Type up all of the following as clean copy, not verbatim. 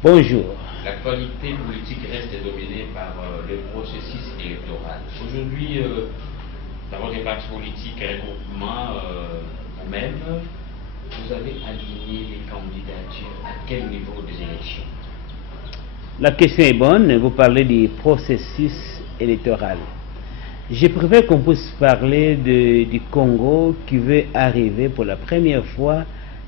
Bonjour. L'actualité politique reste dominée par le processus électoral. Aujourd'hui, dans votre parti politique et regroupement, vous-même, vous avez aligné les candidatures à quel niveau des élections? La question est bonne, vous parlez du processus électoral. Je préfère qu'on puisse parler du Congo qui veut arriver pour la première fois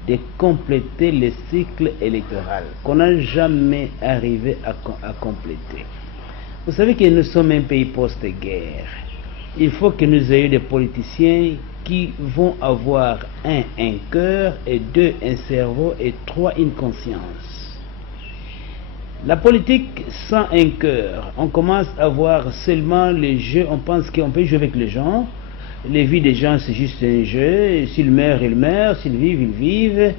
de compléter le cycle électoral qu'on n'a jamais arrivé à compléter. Vous savez que nous sommes un pays post-guerre. Il faut que nous ayons des politiciens qui vont avoir un cœur, et deux, un cerveau, et trois, une conscience. La politique sans un cœur, on commence à voir seulement les jeux, on pense qu'on peut jouer avec les gens. Les vies des gens, c'est juste un jeu. S'ils meurent, ils meurent. S'ils vivent, ils vivent.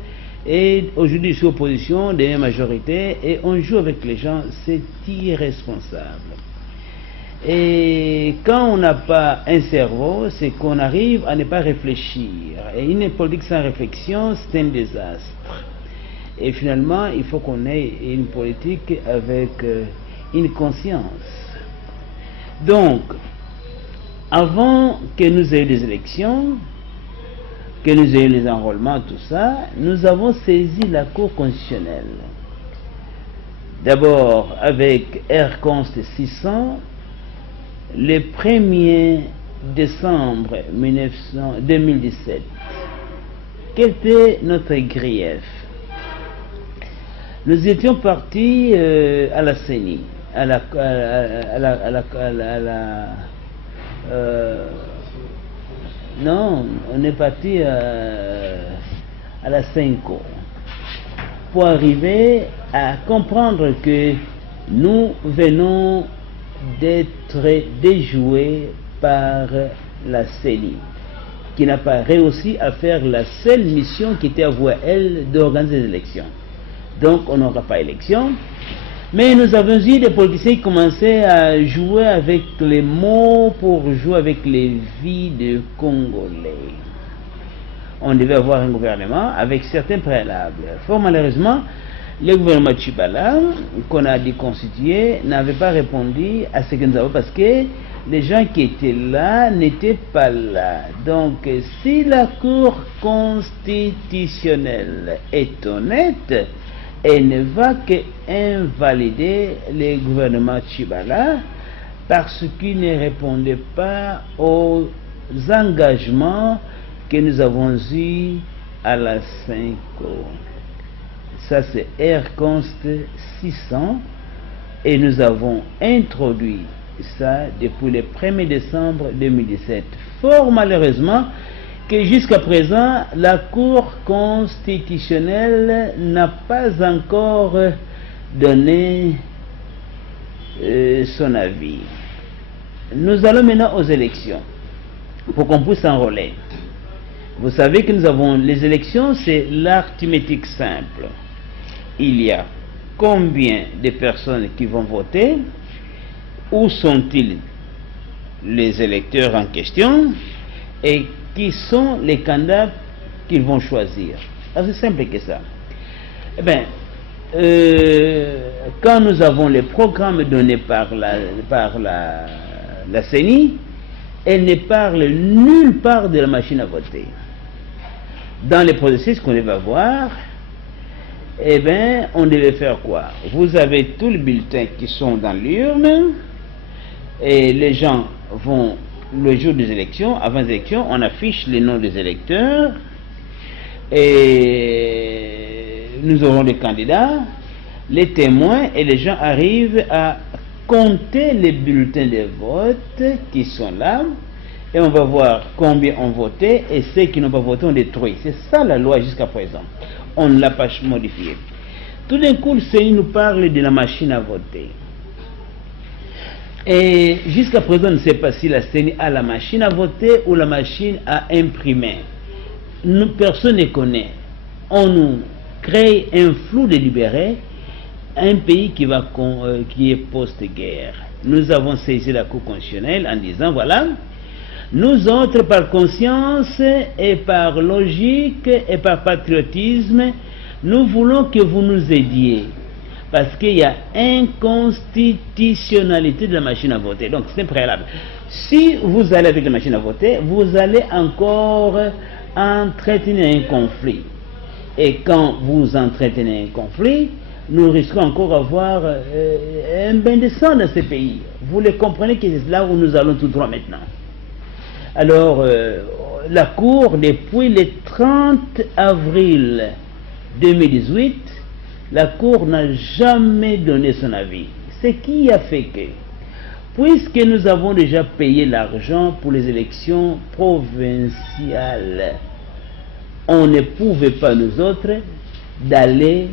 Et aujourd'hui, je suis opposition, des majorités, et on joue avec les gens, c'est irresponsable. Et quand on n'a pas un cerveau, c'est qu'on arrive à ne pas réfléchir. Et une politique sans réflexion, c'est un désastre. Et finalement, il faut qu'on ait une politique avec une conscience. Donc, avant que nous ayons des élections, que nous ayons les enrôlements, tout ça, nous avons saisi la Cour constitutionnelle. D'abord avec R-Const 600, le 1er décembre 2017. Quel était notre grief? Nous étions partis à la CENI, non, on est parti à la CENCO pour arriver à comprendre que nous venons d'être déjoués par la CENI, qui n'a pas réussi à faire la seule mission qui était avouée à elle d'organiser les élections. Donc on n'aura pas élection. Mais nous avons eu des politiciens qui commençaient à jouer avec les mots pour jouer avec les vies des Congolais. On devait avoir un gouvernement avec certains préalables. Fort malheureusement, le gouvernement Tshibala, qu'on a dit constituer, n'avait pas répondu à ce que nous avons, parce que les gens qui étaient là n'étaient pas là. Donc, si la Cour constitutionnelle est honnête, elle ne va qu'invalider le gouvernement Tshibala parce qu'il ne répondait pas aux engagements que nous avons eus à la CENCO. Ça, c'est R-Const 600 et nous avons introduit ça depuis le 1er décembre 2017. Fort malheureusement, que jusqu'à présent, la Cour constitutionnelle n'a pas encore donné son avis. Nous allons maintenant aux élections, pour qu'on puisse enrôler. Vous savez que nous avons les élections, c'est l'arithmétique simple. Il y a combien de personnes qui vont voter, où sont-ils les électeurs en question, et qui sont les candidats qu'ils vont choisir. C'est simple que ça. Eh bien, quand nous avons les programmes donnés par la CENI, elle ne parle nulle part de la machine à voter. Dans les processus qu'on devait avoir, eh bien, on devait faire quoi? Vous avez tous les bulletins qui sont dans l'urne, et les gens vont, le jour des élections, avant les élections, on affiche les noms des électeurs et nous aurons les candidats, les témoins, et les gens arrivent à compter les bulletins de vote qui sont là et on va voir combien ont voté et ceux qui n'ont pas voté ont détruit. C'est ça la loi jusqu'à présent. On ne l'a pas modifiée. Tout d'un coup, le CENI nous parle de la machine à voter. Et jusqu'à présent, on ne sait pas si la CENI a la machine à voter ou la machine à imprimer. Personne ne connaît. On nous crée un flou délibéré, un pays qui est post-guerre. Nous avons saisi la Cour constitutionnelle en disant, voilà, nous autres, par conscience et par logique et par patriotisme, nous voulons que vous nous aidiez. parce qu'il y a inconstitutionnalité de la machine à voter. Donc c'est préalable. Si vous allez avec la machine à voter, vous allez encore entretenir un conflit. Et quand vous entretenez un conflit, nous risquons encore d'avoir un bain de sang dans ces pays. Vous le comprenez que c'est là où nous allons tout droit maintenant. Alors, la Cour, depuis le 30 avril 2018, la Cour n'a jamais donné son avis. Ce qui a fait que, puisque nous avons déjà payé l'argent pour les élections provinciales, on ne pouvait pas, nous autres, d'aller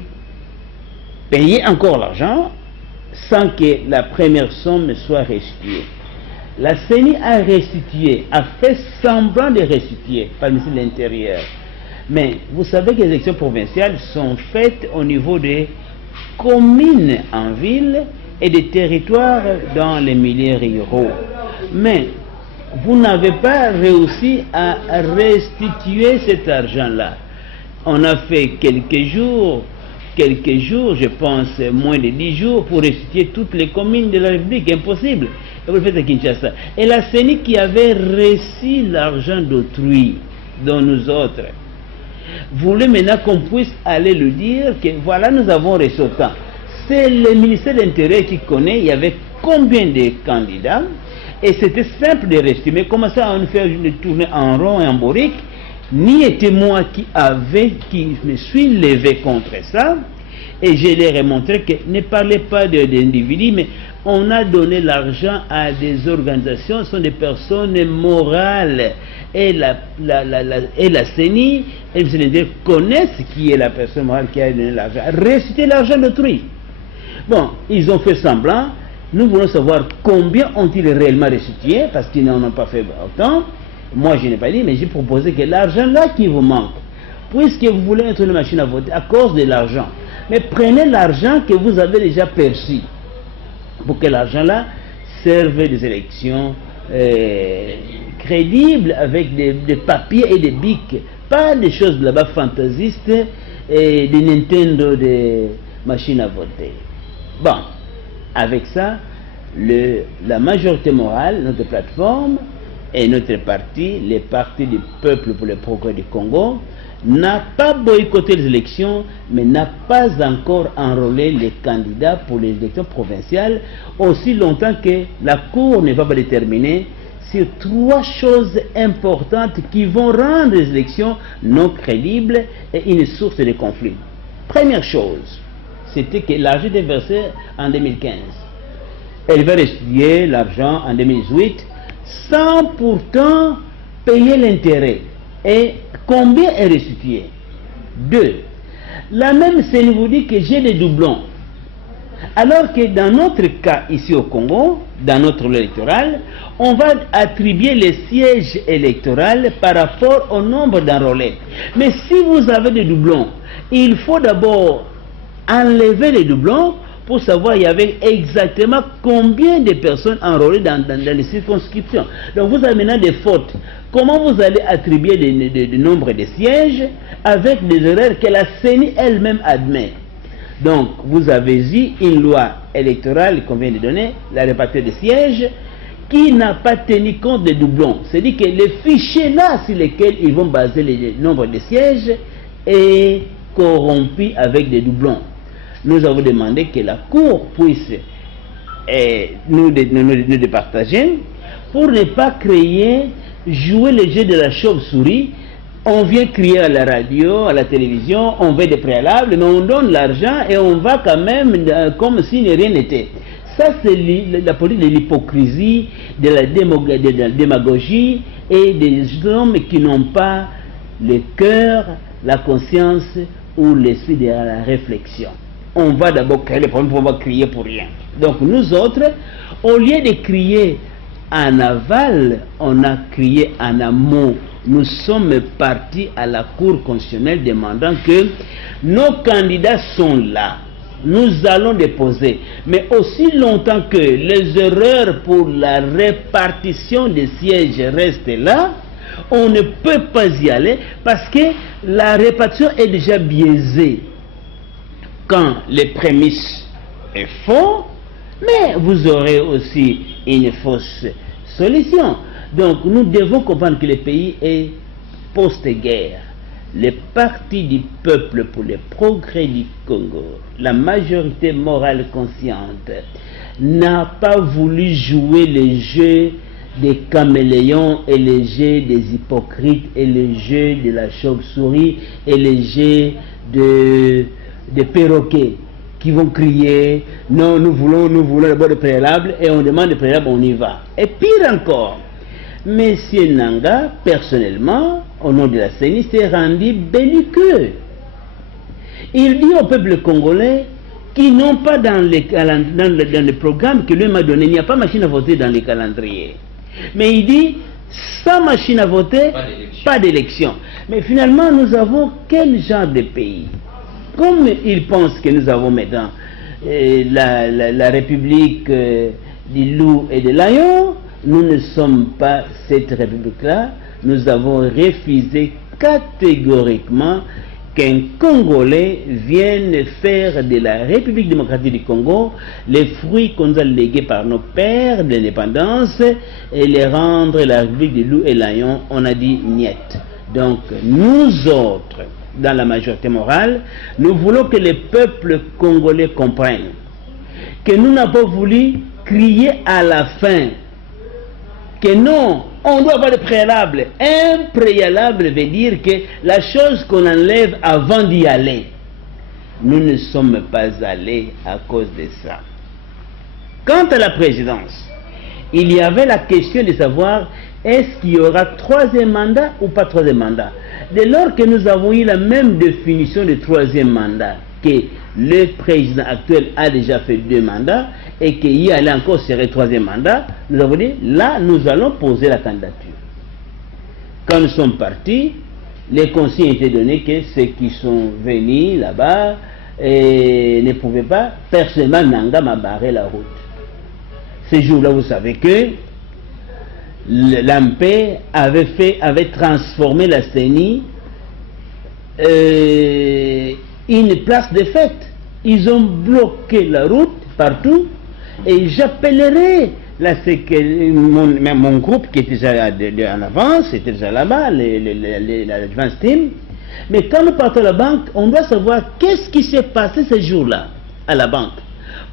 payer encore l'argent sans que la première somme soit restituée. La CENI a restitué, a fait semblant de restituer par le ministère de l'Intérieur. Mais vous savez que les élections provinciales sont faites au niveau des communes en ville et des territoires dans les milieux ruraux. Mais vous n'avez pas réussi à restituer cet argent-là. On a fait quelques jours, je pense moins de 10 jours, pour restituer toutes les communes de la République. Impossible. Et vous le faites à Kinshasa. Et la CENI qui avait reçu l'argent d'autrui, dont nous autres, voulait maintenant qu'on puisse aller lui dire que voilà, nous avons reçu autant. C'est le ministère de l'Intérieur qui connaît, il y avait combien de candidats, et c'était simple de rester. Mais comment ça, on fait tourner en rond et en bourrique? Ni était moi qui me suis levé contre ça, et je leur ai montré que ne parlez pas d'individus, mais on a donné l'argent à des organisations, ce sont des personnes morales, et la CENI et le CND connaissent qui est la personne morale qui a donné l'argent. Restituer l'argent d'autrui. Bon, ils ont fait semblant. Nous voulons savoir combien ont-ils réellement restitué, parce qu'ils n'en ont pas fait autant. Moi, je n'ai pas dit, mais j'ai proposé que l'argent là qui vous manque, puisque vous voulez être une machine à voter à cause de l'argent, mais prenez l'argent que vous avez déjà perçu, pour que l'argent là serve des élections crédibles avec des papiers et des bics, pas des choses là-bas fantaisistes et des Nintendo, des machines à voter. Bon, avec ça, la majorité morale, notre plateforme et notre parti, les partis du peuple pour le progrès du Congo, n'a pas boycotté les élections, mais n'a pas encore enrôlé les candidats pour les élections provinciales, aussi longtemps que la Cour ne va pas déterminer sur 3 choses importantes qui vont rendre les élections non crédibles et une source de conflit. Première chose, c'était que l'argent était versé en 2015. Elle va restituer l'argent en 2018 sans pourtant payer l'intérêt. Et combien est restitué? 2. La même CENI vous dit que j'ai des doublons. Alors que dans notre cas ici au Congo, dans notre loi électorale, on va attribuer les sièges électoraux par rapport au nombre d'enrôlés. Mais si vous avez des doublons, il faut d'abord enlever les doublons pour savoir il y avait exactement combien de personnes enrôlées dans les circonscriptions. Donc vous avez maintenant des fautes. Comment vous allez attribuer le nombre de sièges avec des erreurs que la CENI elle-même admet? Donc vous avez eu une loi électorale qu'on vient de donner, la répartition des sièges, qui n'a pas tenu compte des doublons. C'est-à-dire que les fichiers là sur lesquels ils vont baser le nombre de sièges est corrompu avec des doublons. Nous avons demandé que la Cour puisse nous départager pour ne pas jouer le jeu de la chauve-souris. On vient crier à la radio, à la télévision, on veut des préalables, mais on donne l'argent et on va quand même comme si rien n'était. Ça, c'est la politique de l'hypocrisie, de la démagogie et des hommes qui n'ont pas le cœur, la conscience ou l'esprit de la réflexion. On va d'abord créer les problèmes pour pouvoir crier pour rien. Donc nous autres, au lieu de crier en aval, on a crié en amont. Nous sommes partis à la Cour constitutionnelle demandant que nos candidats sont là. Nous allons déposer. Mais aussi longtemps que les erreurs pour la répartition des sièges restent là, on ne peut pas y aller parce que la répartition est déjà biaisée. Quand les prémices est faux, mais vous aurez aussi une fausse solution. Donc nous devons comprendre que le pays est post-guerre. Les partis du peuple pour le progrès du Congo, la majorité morale consciente, n'a pas voulu jouer les jeux des caméléons et les jeux des hypocrites et les jeux de la chauve-souris et les jeux de perroquets qui vont crier non, nous voulons d'abord le préalable, et on demande le préalable, on y va. Et pire encore, Monsieur Nanga, personnellement, au nom de la CENI, s'est rendu belliqueux. Il dit au peuple congolais qui n'ont pas dans le programme que lui m'a donné, il n'y a pas machine à voter dans les calendriers. Mais il dit, sans machine à voter, pas d'élection. Mais finalement, nous avons quel genre de pays? Comme ils pensent que nous avons maintenant la République du loup et de l'agneau, nous ne sommes pas cette République-là. Nous avons refusé catégoriquement qu'un Congolais vienne faire de la République démocratique du Congo les fruits qu'on nous a légués par nos pères de l'indépendance et les rendre la République du loup et l'agneau. On a dit niet. Donc nous autres, dans la majorité morale, nous voulons que les peuples congolais comprennent que nous n'avons pas voulu crier à la fin que non, on doit avoir le préalable. Un préalable veut dire que la chose qu'on enlève avant d'y aller. Nous ne sommes pas allés à cause de ça. Quant à la présidence, il y avait la question de savoir est-ce qu'il y aura troisième mandat ou pas troisième mandat. Dès lors que nous avons eu la même définition de troisième mandat, que le président actuel a déjà fait 2 mandats et qu'il y allait encore serait troisième mandat, nous avons dit là nous allons poser la candidature. Quand nous sommes partis, les consignes étaient données que ceux qui sont venus là-bas ne pouvaient pas. Personnellement, Nanga m'a barré la route. Ce jour-là, vous savez que l'AMP avait transformé la CENI une place de fête. Ils ont bloqué la route partout et j'appellerai mon groupe qui était déjà en avance, était déjà là-bas, l'advance team. Mais quand nous partons à la banque, on doit savoir qu'est-ce qui s'est passé ce jour-là à la banque.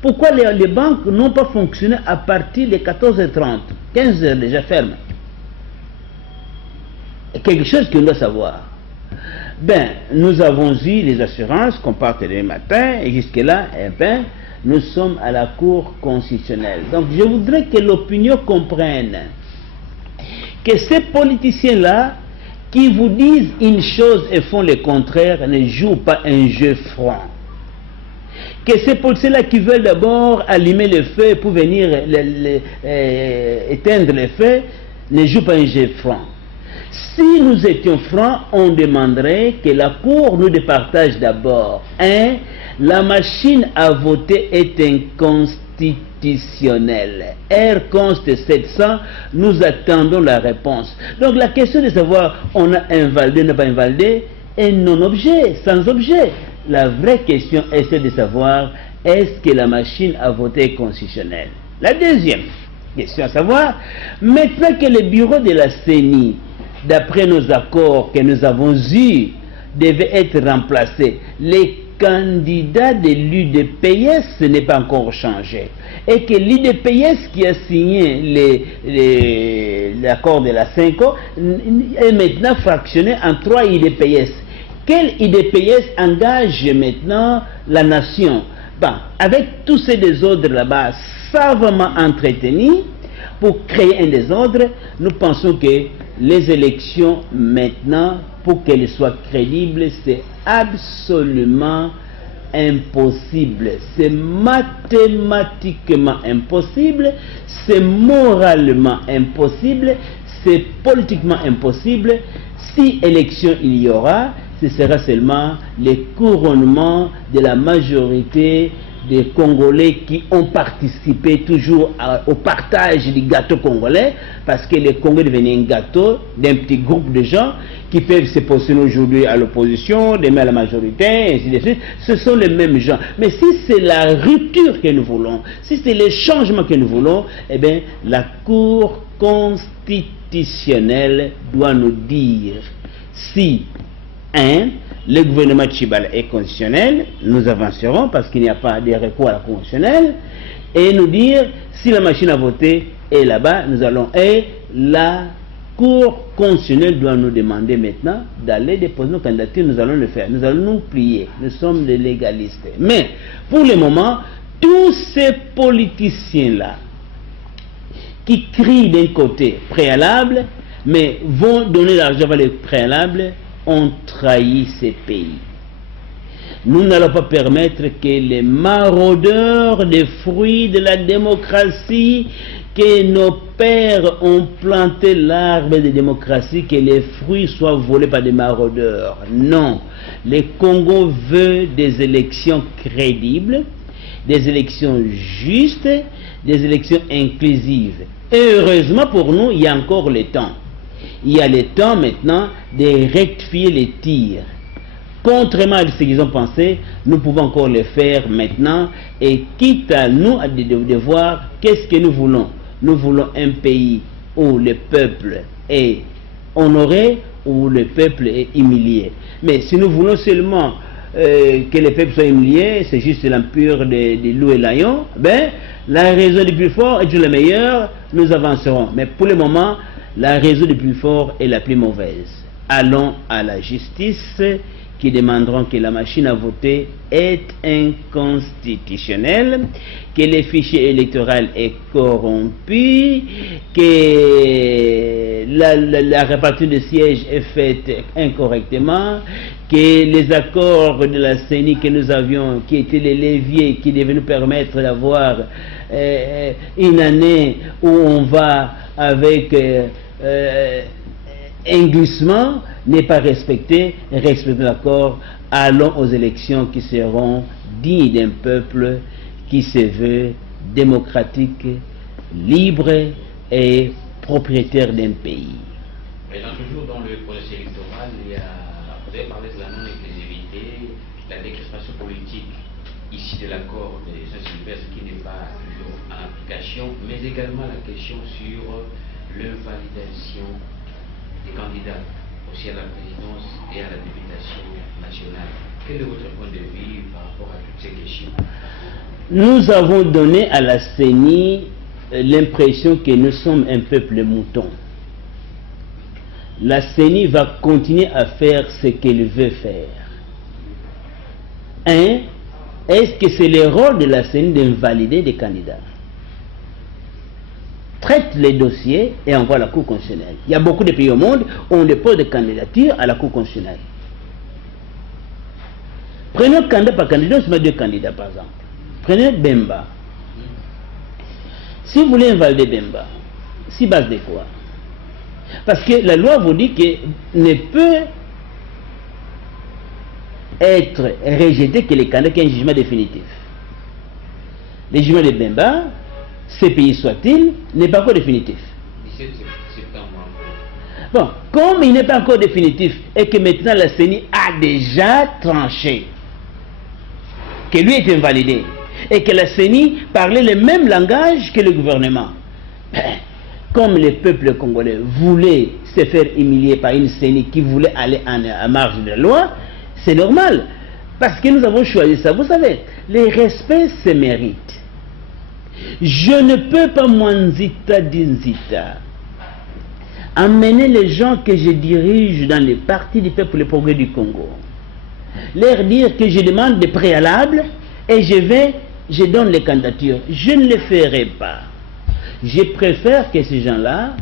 Pourquoi les banques n'ont pas fonctionné à partir de 14h30, 15h déjà ferme. Quelque chose qu'on doit savoir. Ben, nous avons eu les assurances qu'on parte le matin et jusque-là, eh ben, nous sommes à la Cour constitutionnelle. Donc je voudrais que l'opinion comprenne que ces politiciens-là qui vous disent une chose et font le contraire ne jouent pas un jeu franc. Que ces policiers-là qui veulent d'abord allumer le feu pour venir éteindre le feu ne jouent pas un jeu franc. Si nous étions francs, on demanderait que la Cour nous départage d'abord. 1. La machine à voter est inconstitutionnelle. R-Const 700, nous attendons la réponse. Donc la question de savoir on a invalidé, n'a pas invalidé, est non-objet, sans objet. La vraie question est celle de savoir est-ce que la machine à voter est constitutionnelle. La deuxième question à savoir, maintenant que le bureau de la CENI, d'après nos accords que nous avons eus, devait être remplacé, les candidats de l'UDPS n'est pas encore changé. Et que l'UDPS qui a signé l'accord de la 5 est maintenant fractionné en 3 UDPS. Quel IDPS engage maintenant la nation? Ben, avec tous ces désordres là-bas savamment entretenus pour créer un désordre, nous pensons que les élections maintenant, pour qu'elles soient crédibles, c'est absolument impossible. C'est mathématiquement impossible, c'est moralement impossible, c'est politiquement impossible. Si élection il y aura, ce sera seulement le couronnement de la majorité des Congolais qui ont participé toujours au partage du gâteau congolais, parce que le Congo est devenu un gâteau d'un petit groupe de gens qui peuvent se positionner aujourd'hui à l'opposition, demain à la majorité, et ainsi de suite. Ce sont les mêmes gens. Mais si c'est la rupture que nous voulons, si c'est le changement que nous voulons, eh bien, la Cour constitutionnelle doit nous dire si, le gouvernement Tshibala est constitutionnel, nous avancerons parce qu'il n'y a pas de recours à la constitutionnelle, et nous dire si la machine à voter est là-bas, nous allons, et la Cour constitutionnelle doit nous demander maintenant d'aller déposer nos candidatures, nous allons le faire, nous allons nous plier, nous sommes des légalistes. Mais pour le moment, tous ces politiciens-là qui crient d'un côté préalable, mais vont donner l'argent vers les préalables, ont trahi ces pays. Nous n'allons pas permettre que les maraudeurs des fruits de la démocratie, que nos pères ont planté l'arbre de démocratie, que les fruits soient volés par des maraudeurs. Non. Le Congo veut des élections crédibles, des élections justes, des élections inclusives. Et heureusement pour nous, il y a encore le temps. Il y a le temps maintenant de rectifier les tirs. Contrairement à ce qu'ils ont pensé, nous pouvons encore le faire maintenant, et quitte à nous de voir qu'est-ce que nous voulons. Nous voulons un pays où le peuple est honoré, où le peuple est humilié. Mais si nous voulons seulement que le peuple soit humilié, c'est juste l'empire des loups et lions, ben, la raison du plus fort est toujours la meilleure, nous avancerons. Mais pour le moment, la raison du plus fort est la plus mauvaise. Allons à la justice, qui demanderont que la machine à voter est inconstitutionnelle, que le fichier électoral est corrompu, que la répartition des sièges est faite incorrectement, que les accords de la CENI que nous avions, qui étaient les leviers qui devaient nous permettre d'avoir une année où on va avec un glissement, n'est pas respecté. Respectons l'accord, allons aux élections qui seront dignes d'un peuple qui se veut démocratique, libre et propriétaire d'un pays. Mais toujours dans le processus électoral, vous avez parlé de la non-inclusivité, la décrispation politique ici de l'accord des Saint-Sylvestre qui n'est pas toujours en application, mais également la question sur l'invalidation des candidats aussi à la présidence et à la députation nationale. Quel est votre point de vue par rapport à toutes ces questions? Nous avons donné à la CENI l'impression que nous sommes un peuple mouton. La CENI va continuer à faire ce qu'elle veut faire. Est-ce que c'est le rôle de la CENI d'invalider des candidats? Traite les dossiers et envoie à la Cour constitutionnelle. Il y a beaucoup de pays au monde où on dépose des candidatures à la Cour constitutionnelle. Prenons candidat par candidat, on se met deux candidats par exemple. Prenez Bemba. Si vous voulez invalider Bemba, si base de quoi? Parce que la loi vous dit qu'il ne peut être rejeté que les candidats qui ont un jugement définitif. Le jugement de Bemba, ce pays soit-il, n'est pas encore définitif. 17 septembre. Bon, comme il n'est pas encore définitif et que maintenant la CENI a déjà tranché, que lui est invalidé, et que la CENI parlait le même langage que le gouvernement, comme le peuple congolais voulait se faire humilier par une CENI qui voulait aller à marge de la loi, c'est normal, parce que nous avons choisi ça. Vous savez, le respect se mérite. Je ne peux pas, Mwanzita Dinzita, amener les gens que je dirige dans les partis du peuple pour le progrès du Congo, leur dire que je demande des préalables et je donne les candidatures. Je ne le ferai pas. Je préfère que ces gens-là,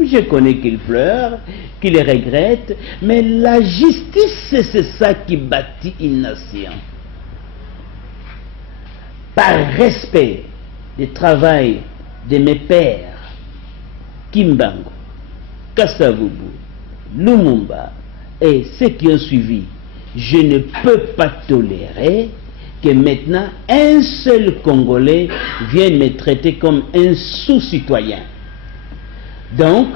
je connais qu'ils pleurent, qu'ils regrettent, mais la justice, c'est ça qui bâtit une nation. Par respect du travail de mes pères, Kimbangu, Kassavubu, Lumumba et ceux qui ont suivi, je ne peux pas tolérer que maintenant un seul Congolais vienne me traiter comme un sous-citoyen. Donc,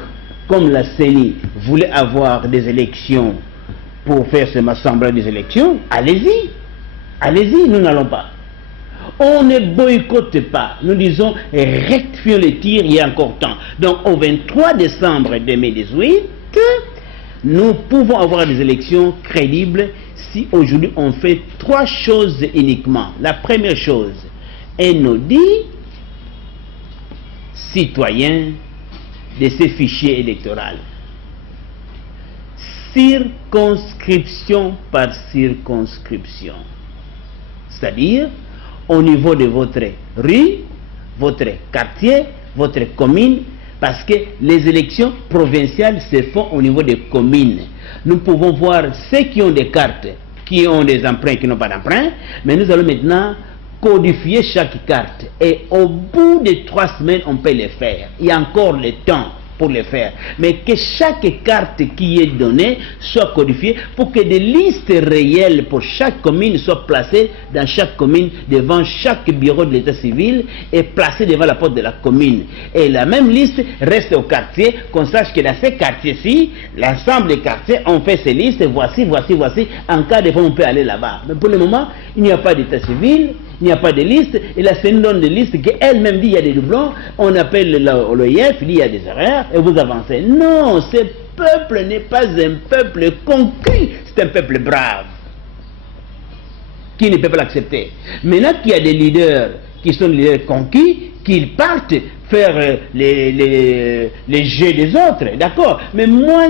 comme la CENI voulait avoir des élections pour faire ce assemblage des élections, allez-y, allez-y, nous n'allons pas. On ne boycotte pas, nous disons rectifions les tirs, il y a encore temps. Donc au 23 décembre 2018, nous pouvons avoir des élections crédibles si aujourd'hui on fait 3 choses uniquement. La première chose, un audit citoyen de ces fichiers électoraux. Circonscription par circonscription. C'est-à-dire, au niveau de votre rue, votre quartier, votre commune, parce que les élections provinciales se font au niveau des communes. Nous pouvons voir ceux qui ont des cartes, qui ont des emprunts, qui n'ont pas d'emprunts, mais nous allons maintenant codifier chaque carte. Et au bout de 3 semaines, on peut les faire. Il y a encore le temps pour les faire. Mais que chaque carte qui est donnée soit codifiée pour que des listes réelles pour chaque commune soient placées dans chaque commune, devant chaque bureau de l'état civil et placées devant la porte de la commune. Et la même liste reste au quartier, qu'on sache que dans ces quartiers-ci, l'ensemble des quartiers ont fait ces listes, voici. En cas de fois, on peut aller là-bas. Mais pour le moment, il n'y a pas d'état civil, il n'y a pas de liste, et la CENI donne des listes qu'elle-même dit il y a des doublons, on appelle l'OIF, il dit il y a des erreurs, et vous avancez. Non, ce peuple n'est pas un peuple conquis, c'est un peuple brave, qui ne peut pas l'accepter. Maintenant qu'il y a des leaders qui sont des leaders conquis, qu'ils partent faire les jeux des autres, d'accord, mais moi,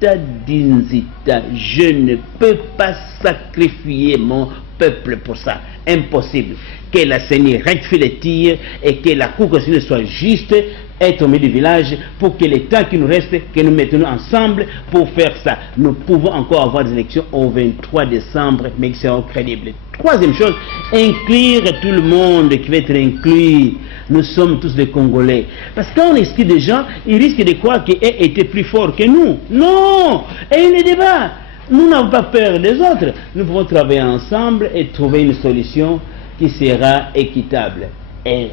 je ne peux pas sacrifier mon peuple pour ça. Impossible. Que la CENI rectifie les tirs et que la Cour constitutionnelle soit juste, être au milieu du village pour que les temps qui nous restent, que nous mettons ensemble pour faire ça. Nous pouvons encore avoir des élections au 23 décembre, mais qui seront crédibles. Troisième chose, inclure tout le monde qui va être inclus. Nous sommes tous des Congolais. Parce que quand on exclut des gens, ils risquent de croire qu'ils étaient plus forts que nous. Non! Et il y a des débats. Nous n'avons pas peur des autres. Nous pouvons travailler ensemble et trouver une solution qui sera équitable. Et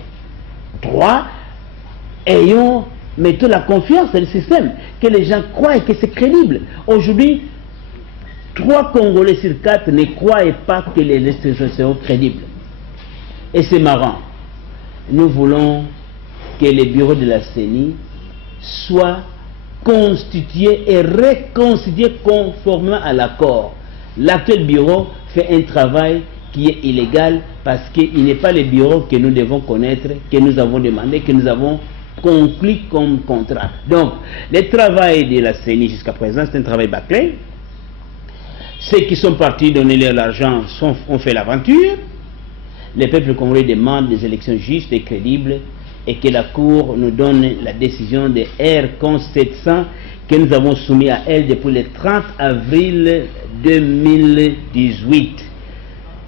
3, mettons la confiance dans le système, que les gens croient que c'est crédible. Aujourd'hui, 3 Congolais sur 4 ne croient pas que les élections seront crédibles. Et c'est marrant. Nous voulons que les bureaux de la CENI soient constitué et reconstitué conformément à l'accord. L'actuel bureau fait un travail qui est illégal parce qu'il n'est pas le bureau que nous devons connaître, que nous avons demandé, que nous avons conclu comme contrat. Donc, le travail de la CENI jusqu'à présent, c'est un travail bâclé. Ceux qui sont partis donner leur argent ont fait l'aventure. Les peuples congolais demandent des élections justes et crédibles, et que la Cour nous donne la décision de R 700 que nous avons soumis à elle depuis le 30 avril 2018.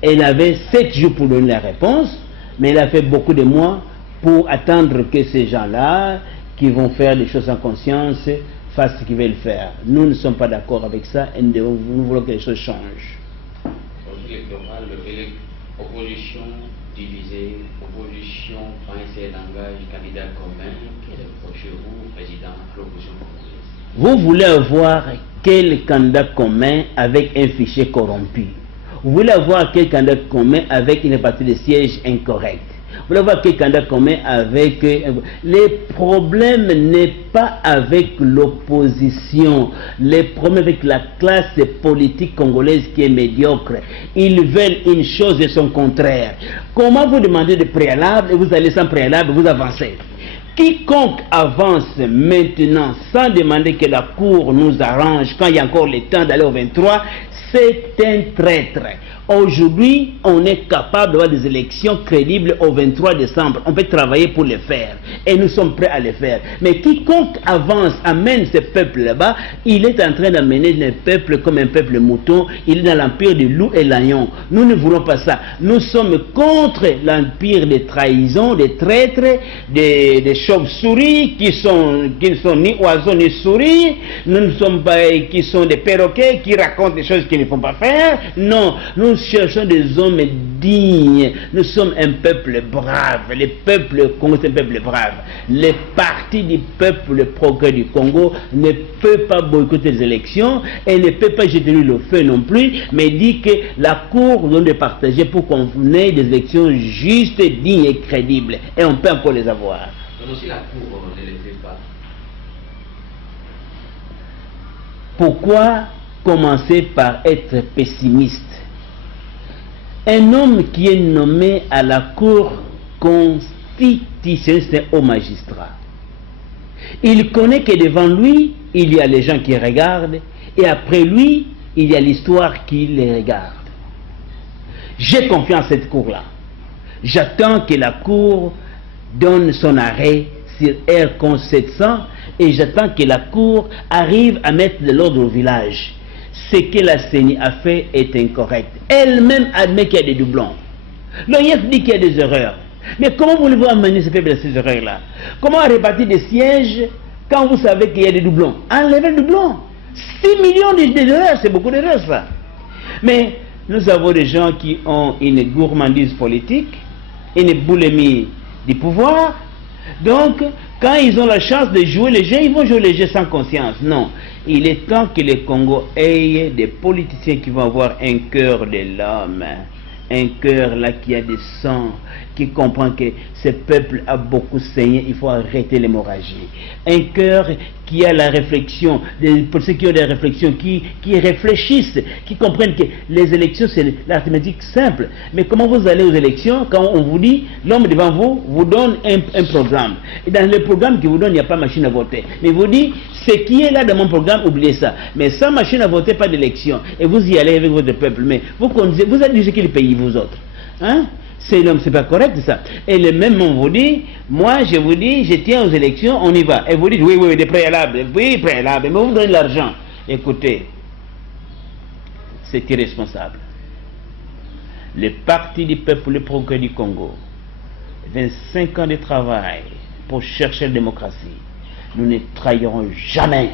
Elle avait 7 jours pour donner la réponse, mais elle a fait beaucoup de mois pour attendre que ces gens-là, qui vont faire des choses en conscience, fassent ce qu'ils veulent faire. Nous ne sommes pas d'accord avec ça et nous voulons que les choses changent. Opposition divisée, opposition, quand c'est langage, candidat commun, quel reprochez-vous, président, à l'opposition congolaise? Vous voulez avoir quel candidat commun avec un fichier corrompu? Vous voulez avoir quel candidat commun avec une partie de sièges incorrecte? Vous voulez avoir quel candidat commun avec... Les problèmes n'est pas avec l'opposition. Les problèmes avec la classe politique congolaise qui est médiocre. Ils veulent une chose et son contraire. Comment vous demandez de préalable et vous allez sans préalable, vous avancez? Quiconque avance maintenant sans demander que la Cour nous arrange quand il y a encore le temps d'aller au 23, c'est un traître. Aujourd'hui, on est capable d'avoir des élections crédibles au 23 décembre. On peut travailler pour les faire. Et nous sommes prêts à les faire. Mais quiconque avance, amène ce peuple là-bas, il est en train d'amener le peuple comme un peuple mouton. Il est dans l'empire du loup et l'agneau. Nous ne voulons pas ça. Nous sommes contre l'empire des trahisons, des traîtres, des chauves-souris qui ne sont ni oiseaux ni souris. Nous ne sommes pas qui sont des perroquets qui racontent des choses qu'ils ne font pas faire. Non, nous cherchons des hommes dignes. Nous sommes un peuple brave. Le peuple Congo, c'est un peuple brave. Le parti du peuple, le progrès du Congo, ne peut pas boycotter les élections et ne peut pas jeter le feu non plus, mais dit que la Cour doit les partager pour qu'on ait des élections justes, dignes et crédibles. Et on peut encore les avoir. Mais aussi la Cour ne les fait pas. Pourquoi commencer par être pessimiste? Un homme qui est nommé à la Cour constitutionnelle, c'est au magistrat. Il connaît que devant lui, il y a les gens qui regardent, et après lui, il y a l'histoire qui les regarde. J'ai confiance en cette Cour-là. J'attends que la Cour donne son arrêt sur R 700 et j'attends que la Cour arrive à mettre de l'ordre au village. Ce que la CENI a fait est incorrect. Elle-même admet qu'il y a des doublons. L'OIF dit qu'il y a des erreurs. Mais comment voulez-vous amener ce peuple à ces erreurs-là? Comment répartir des sièges quand vous savez qu'il y a des doublons? Enlevez le doublon. 6 millions d'erreurs, c'est beaucoup d'erreurs ça. Mais nous avons des gens qui ont une gourmandise politique, une boulimie du pouvoir. Donc, quand ils ont la chance de jouer les jeux, ils vont jouer les jeux sans conscience. Non. Il est temps que le Congo ait des politiciens qui vont avoir un cœur de l'homme. Un cœur là qui a des sangs, qui comprend que ce peuple a beaucoup saigné, il faut arrêter l'hémorragie. Un cœur qui a la réflexion, pour ceux qui ont des réflexions, qui réfléchissent, qui comprennent que les élections c'est l'arithmétique simple. Mais comment vous allez aux élections quand on vous dit, l'homme devant vous vous donne un programme. Et dans le programme qu'il vous donne, il n'y a pas machine à voter. Mais vous dit, ce qui est là dans mon programme, oubliez ça. Mais sans machine à voter, pas d'élection. Et vous y allez avec votre peuple. Mais vous conduisez, vous êtes de quel pays vous autres? Hein? C'est pas correct ça. Et le même on vous dit, moi je vous dis, je tiens aux élections, on y va. Et vous dites, oui, des préalables, oui, préalables, mais vous me donnez l'argent. Écoutez, c'est irresponsable. Le Parti du peuple, le progrès du Congo, 25 ans de travail pour chercher la démocratie. Nous ne trahirons jamais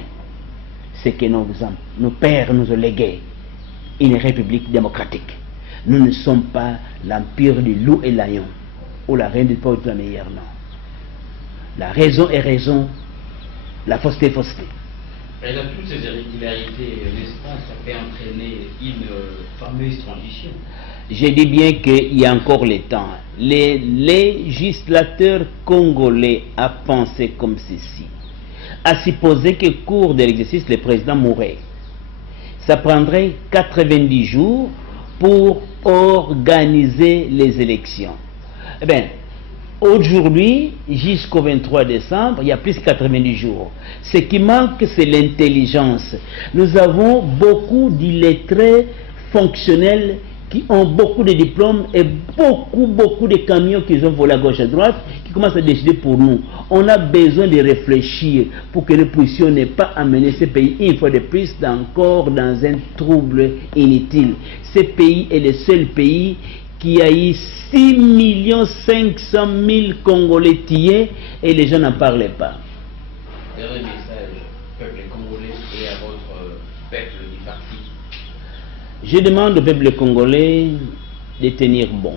ce que nos pères nous ont légué, une république démocratique. Nous ne sommes pas l'empire du loup et l'agneau, ou la reine du pauvre est la meilleure, non. La raison est raison, la fausseté est fausseté. Et là, toutes ces irrégularités, n'est-ce pas, ça peut entraîner une fameuse transition. Je dis bien qu'il y a encore le temps. Les législateurs congolais a pensé comme ceci, à supposer que cours de l'exercice, le président mourrait. Ça prendrait 90 jours pour organiser les élections. Eh bien, aujourd'hui, jusqu'au 23 décembre, il y a plus de 90 jours. Ce qui manque, c'est l'intelligence. Nous avons beaucoup d'illettrés fonctionnels qui ont beaucoup de diplômes et beaucoup de camions qu'ils ont volés à gauche et à droite, qui commencent à décider pour nous. On a besoin de réfléchir pour que nous puissions ne pas amener ce pays une fois de plus encore dans un trouble inutile. Ce pays est le seul pays qui a eu 6 500 000 Congolais tués et les gens n'en parlaient pas. Dernier message, peuple congolais et à votre peuple du parti. Je demande au peuple congolais de tenir bon.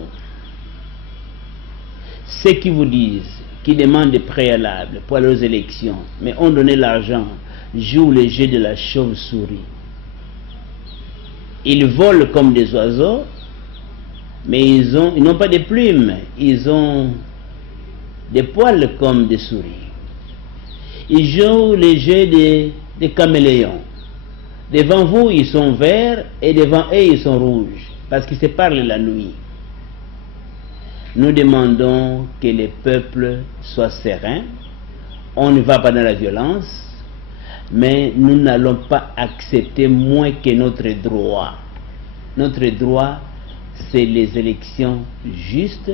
Ceux qui vous disent, qui demandent des préalables pour aller aux élections, mais ont donné l'argent, jouent le jeu de la chauve-souris. Ils volent comme des oiseaux, mais ils n'ont pas de plumes, ils ont des poils comme des souris. Ils jouent le jeu des caméléons. Devant vous, ils sont verts et devant eux, ils sont rouges, parce qu'ils se parlent la nuit. Nous demandons que le peuple soit serein. On ne va pas dans la violence, mais nous n'allons pas accepter moins que notre droit. Notre droit, c'est les élections justes,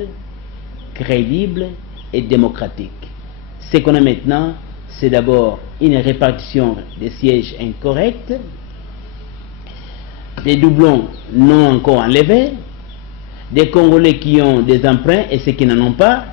crédibles et démocratiques. Ce qu'on a maintenant, c'est d'abord une répartition des sièges incorrecte, des doublons non encore enlevés, des Congolais qui ont des emprunts et ceux qui n'en ont pas.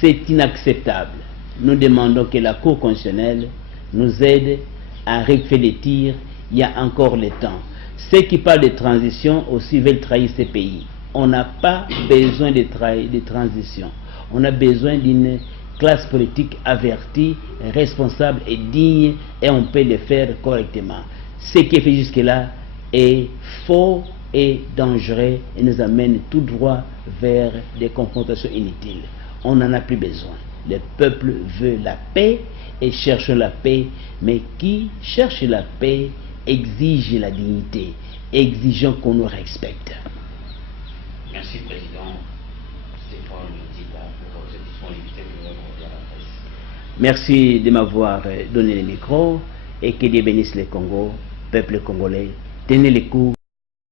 C'est inacceptable. Nous demandons que la Cour constitutionnelle nous aide à rectifier les tirs. Il y a encore le temps. Ceux qui parlent de transition aussi veulent trahir ces pays. On n'a pas besoin de transition. On a besoin d'une classe politique avertie, responsable et digne, et on peut le faire correctement. Ce qui est fait jusque-là est faux et dangereux et nous amène tout droit vers des confrontations inutiles. On n'en a plus besoin. Le peuple veut la paix et cherche la paix, mais qui cherche la paix exige la dignité, exigeant qu'on nous respecte. Merci, Président Stéphane Ndika, pour cette disponibilité que vous avez accordée à la presse. Merci de m'avoir donné le micro et que Dieu bénisse le Congo, peuple congolais. Tenez les coups.